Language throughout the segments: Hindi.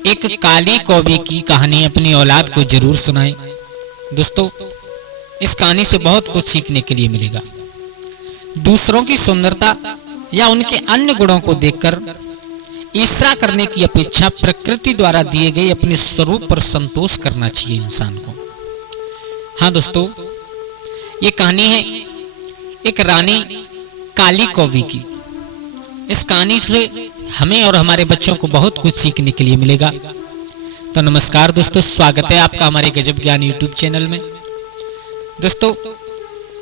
एक काली कौवी की कहानी अपनी औलाद को जरूर सुनाएं। दोस्तों, इस कहानी से बहुत कुछ सीखने के लिए मिलेगा। दूसरों की सुंदरता या उनके अन्य गुणों को देखकर ईर्ष्या करने की अपेक्षा प्रकृति द्वारा दिए गए अपने स्वरूप पर संतोष करना चाहिए इंसान को। हाँ दोस्तों, ये कहानी है एक रानी काली कौवी की। इस कहानी से हमें और हमारे बच्चों को बहुत कुछ सीखने के लिए मिलेगा। तो नमस्कार दोस्तों, स्वागत है आपका हमारे गजब ज्ञान यूट्यूब चैनल में। दोस्तों,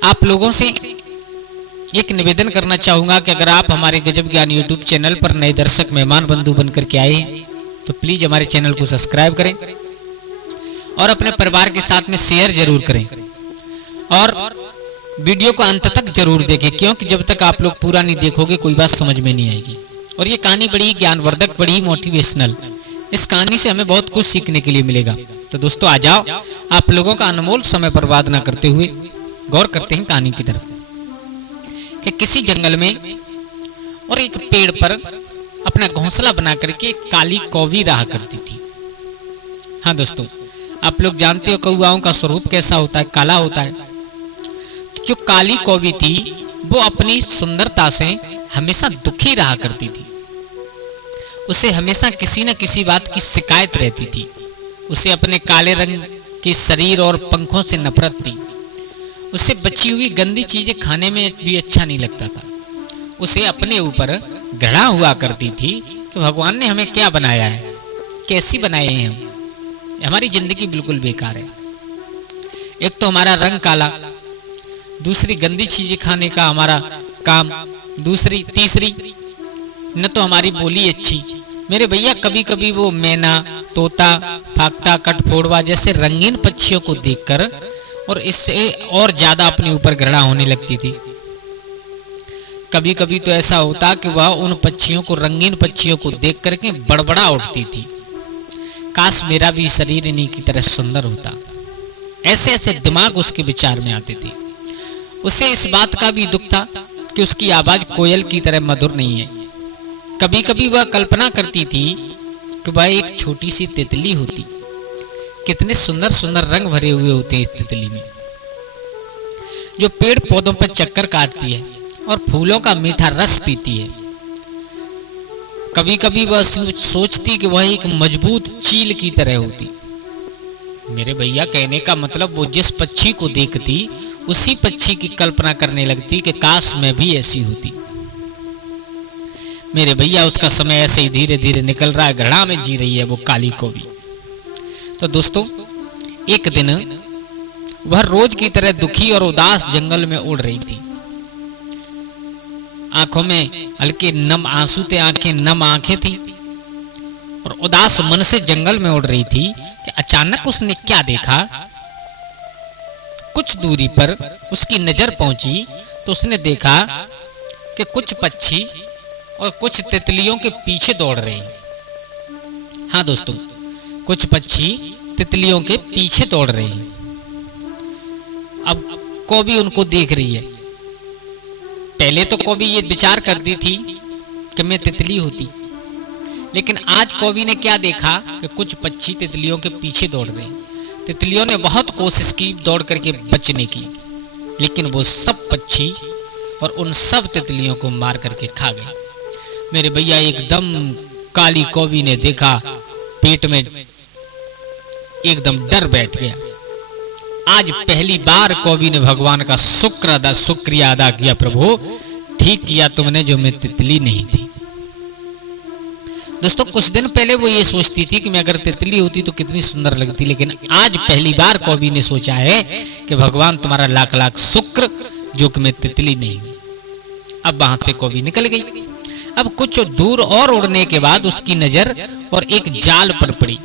आप लोगों से एक निवेदन करना चाहूंगा कि अगर आप हमारे गजब ज्ञान यूट्यूब चैनल पर नए दर्शक मेहमान बंधु बनकर के आए हैं तो प्लीज हमारे चैनल को सब्सक्राइब करें और अपने परिवार के साथ में शेयर जरूर करें और वीडियो को अंत तक जरूर देखें, क्योंकि जब तक आप लोग पूरा नहीं देखोगे कोई बात समझ में नहीं आएगी। और ये कहानी बड़ी ज्ञानवर्धक, बड़ी मोटिवेशनल, इस कहानी से हमें बहुत कुछ सीखने के लिए मिलेगा। तो दोस्तों, आ जाओ, आप लोगों का अनमोल समय बर्बाद ना करते हुए गौर करते हैं कहानी की तरफ। कि किसी जंगल में और एक पेड़ पर अपना घोंसला बना करके काली कौवी रहा करती थी। हाँ दोस्तों, आप लोग जानते हो कौवाओं का स्वरूप कैसा होता है, काला होता है। जो काली कौवी थी वो अपनी सुंदरता से हमेशा दुखी रहा करती थी। उसे हमेशा किसी न किसी बात की शिकायत रहती थी। उसे अपने काले रंग के शरीर और पंखों से नफरत थी। उसे बची हुई गंदी चीजें खाने में भी अच्छा नहीं लगता था। उसे अपने ऊपर घृणा हुआ करती थी कि भगवान ने हमें क्या बनाया है, कैसी बनाए हैं हम, हमारी जिंदगी बिल्कुल बेकार है। एक तो हमारा रंग काला, दूसरी गंदी चीजें खाने का हमारा काम, तीसरी न तो हमारी बोली अच्छी। मेरे भैया, कभी कभी वो मैना, तोता, फाख्ता, कठफोड़वा जैसे रंगीन पक्षियों को देखकर और इससे और ज्यादा अपने ऊपर घृणा होने लगती थी। कभी कभी तो ऐसा होता कि वह उन पक्षियों को, रंगीन पक्षियों को देख करके बड़बड़ा उठती थी, काश मेरा भी शरीर इन्हीं की तरह सुंदर होता। ऐसे ऐसे दिमाग उसके विचार में आते थे। उसे इस बात का भी दुख था कि उसकी आवाज कोयल की तरह मधुर नहीं है। कभी कभी वह कल्पना करती थी कि वह एक छोटी सी तितली होती। कितने सुंदर सुंदर रंग भरे हुए होते हैं इस तितली में, जो पेड़ पौधों पर चक्कर काटती है और फूलों का मीठा रस पीती है। कभी कभी वह सोचती कि वह एक मजबूत चील की तरह होती। मेरे भैया, कहने का मतलब वो जिस पक्षी को देखती उसी पक्षी की कल्पना करने लगती कि काश मैं भी ऐसी होती। मेरे भैया, उसका समय ऐसे ही धीरे धीरे निकल रहा है, घृणा में जी रही है वो काली कौवी। तो दोस्तों, एक दिन वह रोज की तरह दुखी और उदास जंगल में उड़ रही थी। आंखों में हल्के नम आंसू थे, नम आंखें थी और उदास मन से जंगल में उड़ रही थी कि अचानक उसने क्या देखा। कुछ दूरी पर उसकी नजर पहुंची तो उसने देखा कि कुछ पक्षी और कुछ तितलियों के पीछे दौड़ रहे हैं। हाँ दोस्तों, कुछ पक्षी तितलियों के पीछे दौड़ रहे हैं। अब कौवी उनको देख रही है। पहले तो कौवी ये विचार करती थी कि मैं तितली होती, लेकिन आज कौवी ने क्या देखा कि कुछ पक्षी तितलियों के पीछे दौड़ रहे हैं। तितलियों ने बहुत कोशिश की दौड़ करके बचने की, लेकिन वो सब पक्षी और उन सब तितलियों को मार करके खा गए। मेरे भैया, एकदम काली कौवी ने देखा, पेट में एकदम डर बैठ गया। आज पहली बार कौवी ने भगवान का शुक्रिया अदा किया, प्रभु ठीक किया तुमने जो मैं तितली नहीं थी। दोस्तों, कुछ दिन पहले वो ये सोचती थी कि मैं अगर तितली होती तो कितनी सुंदर लगती, लेकिन आज पहली बार कौवी ने सोचा है कि भगवान तुम्हारा लाख लाख शुक्र जो कि मैं तितली नहीं हूं। अब वहां से कौवी निकल गई। अब कुछ दूर और उड़ने के बाद उसकी नजर और एक जाल पर पड़ी,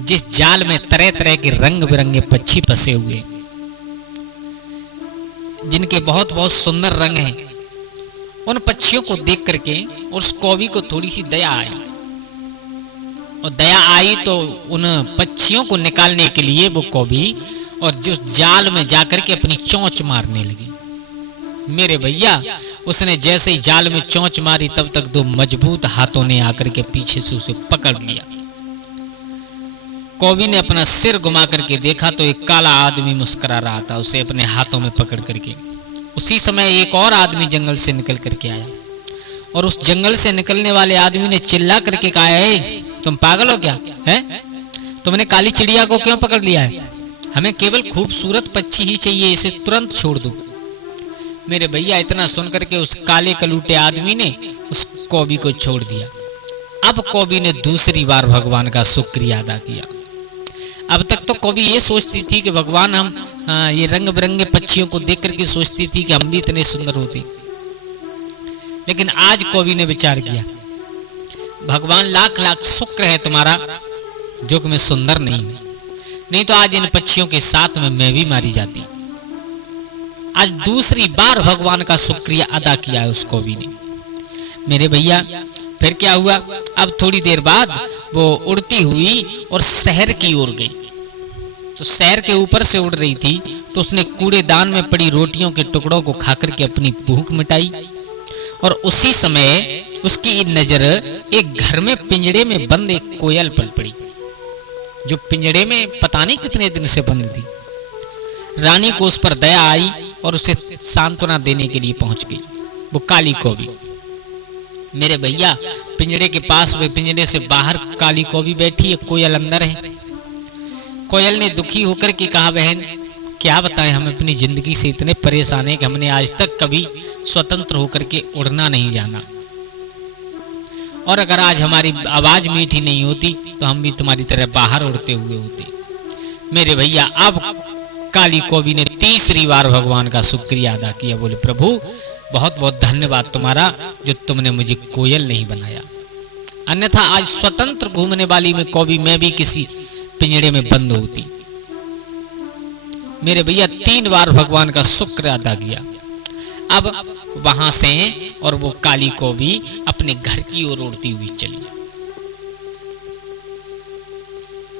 जिस जाल में तरह तरह के रंग बिरंगे पक्षी फंसे हुए, जिनके बहुत बहुत सुंदर रंग हैं। उन पक्षियों को देख करके उस कौवी को थोड़ी सी दया आई, और दया आई तो उन पक्षियों को निकालने के लिए वो कौवी और जो जाल में जाकर के अपनी चोंच मारने लगी। मेरे भैया, उसने जैसे ही जाल में चोंच मारी तब तक दो मजबूत हाथों ने आकर के पीछे से उसे पकड़ लिया कौवी ने अपना सिर घुमा करके देखा तो एक काला आदमी मुस्कुरा रहा था उसे अपने हाथों में पकड़ करके। उसी समय एक और आदमी जंगल से निकल करके आया और उस जंगल से निकलने वाले आदमी ने चिल्ला करके कहा, ए, तुम पागल हो क्या है? तुमने काली चिड़िया को क्यों पकड़ लिया है? हमें केवल खूबसूरत पक्षी ही चाहिए, इसे तुरंत छोड़ दो। मेरे भैया इतना सुनकर के उस काले कलूटे आदमी ने उस कौवी को छोड़ दिया। अब कौवी ने दूसरी बार भगवान का शुक्रिया अदा किया। अब तक तो कौवी ये सोचती थी कि भगवान हम ये रंग बिरंगे पक्षियों को देख करके सोचती थी कि हम भी इतने सुंदर होते, लेकिन आज कौवी ने विचार किया, भगवान लाख लाख शुक्र है तुम्हारा जो कि मैं सुंदर नहीं तो आज इन पक्षियों के साथ में मैं भी मारी जाती। आज दूसरी बार भगवान का शुक्रिया अदा किया है उस कौवी ने। मेरे भैया फिर क्या हुआ, अब थोड़ी देर बाद वो उड़ती हुई और शहर की ओर गई। तो शहर के ऊपर से उड़ रही थी तो उसने कूड़ेदान में पड़ी रोटियों के टुकड़ों को खाकर के अपनी भूख मिटाई। और उसी समय उसकी नजर एक घर में पिंजड़े में बंद एक कोयल पर पड़ी, जो पिंजड़े में पता नहीं कितने दिन से बंद थी। रानी को उस पर दया आई और उसे सांत्वना देने के लिए पहुंच गई वो काली कौवी। मेरे भैया पिंजड़े के पास वे पिंजड़े से बाहर काली कौवी बैठी है, कोयल अंदर है। कोयल ने दुखी होकर के कहा, बहन क्या बताएं, हम अपनी जिंदगी से इतने परेशान हैं कि हमने आज तक कभी स्वतंत्र होकर के उड़ना नहीं जाना, और अगर आज हमारी आवाज मीठी नहीं होती तो हम भी तुम्हारी तरह बाहर उड़ते हुए होते। मेरे भैया अब काली कौवी ने तीसरी बार भगवान का शुक्रिया अदा किया, बोले प्रभु बहुत बहुत धन्यवाद तुम्हारा जो तुमने मुझे कोयल नहीं बनाया, अन्यथा आज स्वतंत्र घूमने वाली में कौवी मैं भी किसी पिंजड़े में बंद होती। मेरे भैया 3 बार भगवान का शुक्र अदा किया। अब वहां से और वो काली कौवी अपने घर की ओर उड़ती हुई चली।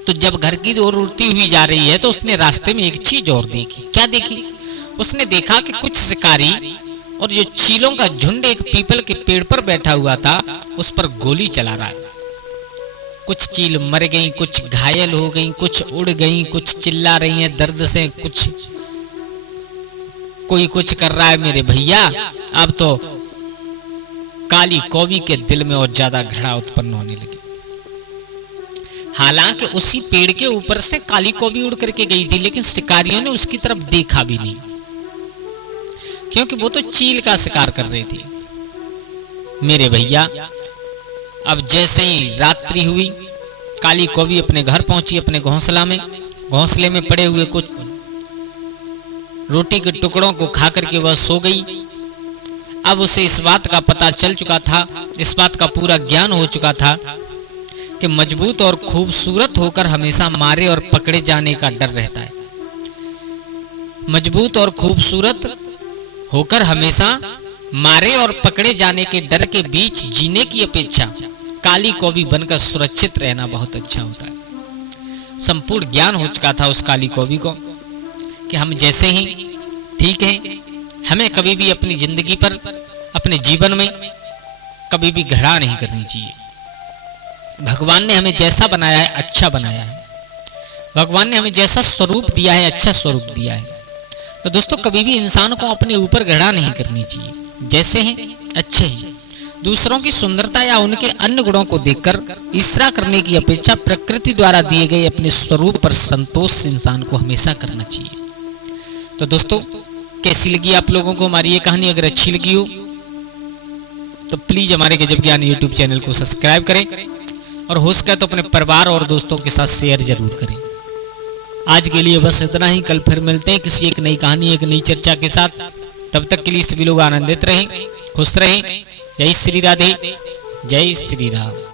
तो जब घर की ओर उड़ती हुई जा रही है तो उसने रास्ते में एक चीज और देखी। क्या देखी? उसने देखा कि कुछ शिकारी और जो चीलों का झुंड एक पीपल के पेड़ पर बैठा हुआ था उस पर गोली चला रहा है। कुछ चील मर गई, कुछ घायल हो गई, कुछ उड़ गई, कुछ चिल्ला रही हैं दर्द से, कोई कुछ कर रहा है। मेरे भैया अब तो काली कौवी के दिल में और ज्यादा घृणा उत्पन्न होने लगी। हालांकि उसी पेड़ के ऊपर से काली कौवी उड़ करके गई थी, लेकिन शिकारियों ने उसकी तरफ देखा भी नहीं, क्योंकि वो तो चील का शिकार कर रही थी। मेरे भैया अब जैसे ही रात्रि हुई, काली कौवी अपने घर पहुंची, अपने घोंसले में पड़े हुए कुछ रोटी के टुकड़ों को खा करके वह सो गई। अब उसे इस बात का पता चल चुका था, इस बात का पूरा ज्ञान हो चुका था कि मजबूत और खूबसूरत होकर हमेशा मारे और पकड़े जाने का डर रहता है। मजबूत और खूबसूरत होकर हमेशा मारे और पकड़े जाने के डर के बीच जीने की अपेक्षा काली कौवी बनकर सुरक्षित रहना बहुत अच्छा होता है। संपूर्ण ज्ञान हो चुका था उस काली कौवी को कि हम जैसे ही ठीक हैं, हमें कभी भी अपनी जिंदगी पर, अपने जीवन में कभी भी घृणा नहीं करनी चाहिए। भगवान ने हमें जैसा बनाया है अच्छा बनाया है, भगवान ने हमें जैसा स्वरूप दिया है अच्छा स्वरूप दिया है। तो दोस्तों कभी भी इंसान को अपने ऊपर घृणा नहीं करनी चाहिए, जैसे हैं अच्छे हैं। दूसरों की सुंदरता या उनके अन्य गुणों को देखकर ईर्ष्या करने की अपेक्षा प्रकृति द्वारा दिए गए अपने स्वरूप पर संतोष इंसान को हमेशा करना चाहिए। तो दोस्तों कैसी लगी आप लोगों को हमारी ये कहानी? अगर अच्छी लगी हो तो प्लीज हमारे गजब ज्ञान यूट्यूब चैनल को सब्सक्राइब करें और हो सके तो अपने परिवार और दोस्तों के साथ शेयर जरूर करें। आज के लिए बस इतना ही, कल फिर मिलते हैं किसी एक नई कहानी, एक नई चर्चा के साथ। तब तक के लिए सभी लोग आनंदित रहें, खुश रहें। जय श्री राधे, जय श्री राम।